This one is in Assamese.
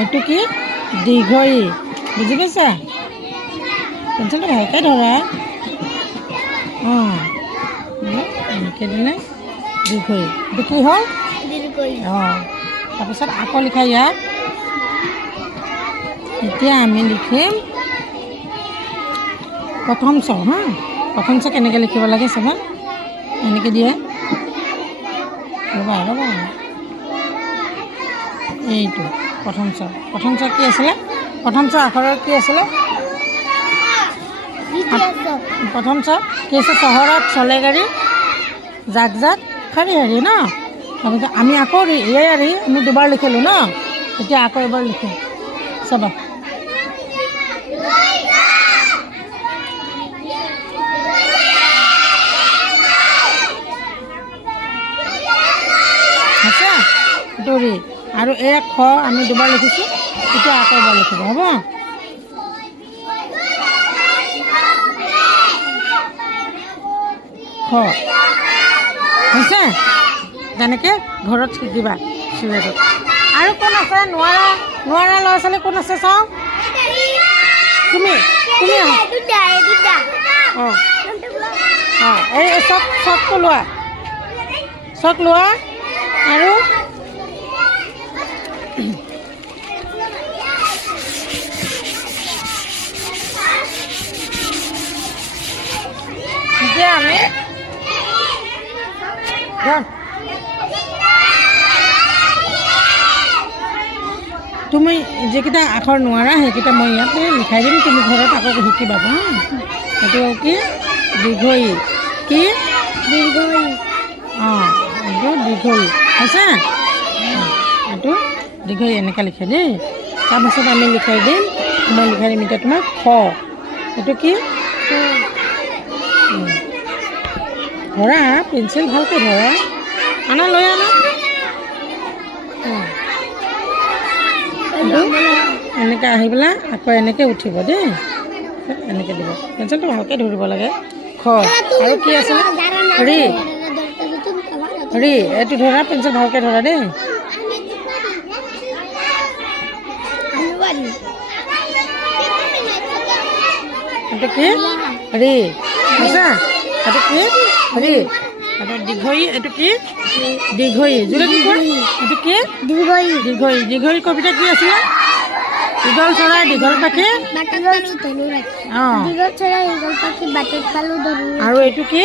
এইটো কি দীঘই বুজি পাইছা পেঞ্চিলটো ভালকৈ ধৰা অঁ এনেকৈ দিলে দীঘই এইটো কি হ'ল অঁ তাৰপিছত আকৌ লিখা ইয়াত এতিয়া আমি লিখিম প্ৰথম চ হা প্ৰথম চ কেনেকৈ লিখিব লাগে চাবা এনেকৈ দিয়ে ৰ'বা এইটো প্ৰথম চ কি আছিলে প্ৰথম চ আখৰৰ কি আছিলে প্ৰথম চ কি আছে চহৰত চলে গাড়ী জাক জাক শাৰী শাৰী ন তাৰপিছত আমি আকৌ এয়াই আমি দুবাৰ লিখিলোঁ ন এতিয়া আকৌ এবাৰ লিখোঁ চাবা আছে দৌৰি আৰু এই খ আমি দুবাৰ লিখিছোঁ এতিয়া আকৌ এবাৰ লিখিব হ'ব খ হৈছে তেনেকৈ ঘৰত শিকিবা চিলেটত আৰু কোন আছে নোৱাৰা ল'ৰা ছোৱালী কোন আছে চাওঁ তুমি অঁ অঁ এই চকটো লোৱা আৰু এতিয়া আমি তুমি যিকেইটা আখৰ নোৱাৰা সেইকেইটা মই ইয়াতে লিখাই দিম তুমি ঘৰত আকৌ শিকিবা হা এইটো কি দীঘই কি দীঘই অঁ এইটো দীঘই হৈছে এইটো দীঘই এনেকৈ লিখে দেই তাৰপাছত আমি লিখাই দিম মই লিখাই দিম এতিয়া তোমাক খ এইটো কি ধৰা পেঞ্চিল ভালকৈ ধৰা আনা লৈ আনা এনেকৈ আহি পেলাই আকৌ এনেকৈ উঠিব দেই এনেকৈ দিব পেঞ্চিলটো ভালকৈ ধৰিব লাগে খ আৰু কি আছিলে ৰি এইটো ধৰা পেঞ্চিল ভালকৈ ধৰা দেই এইটো কি ৰি বুজা এইটো কি ৰি এইটো দীঘই এইটো কি দীঘই জোৰে কি কয় এইটো কি দীঘই কবিতা কি আছিলে দীঘল চৰাই দীঘল পাখি অঁ আৰু এইটো কি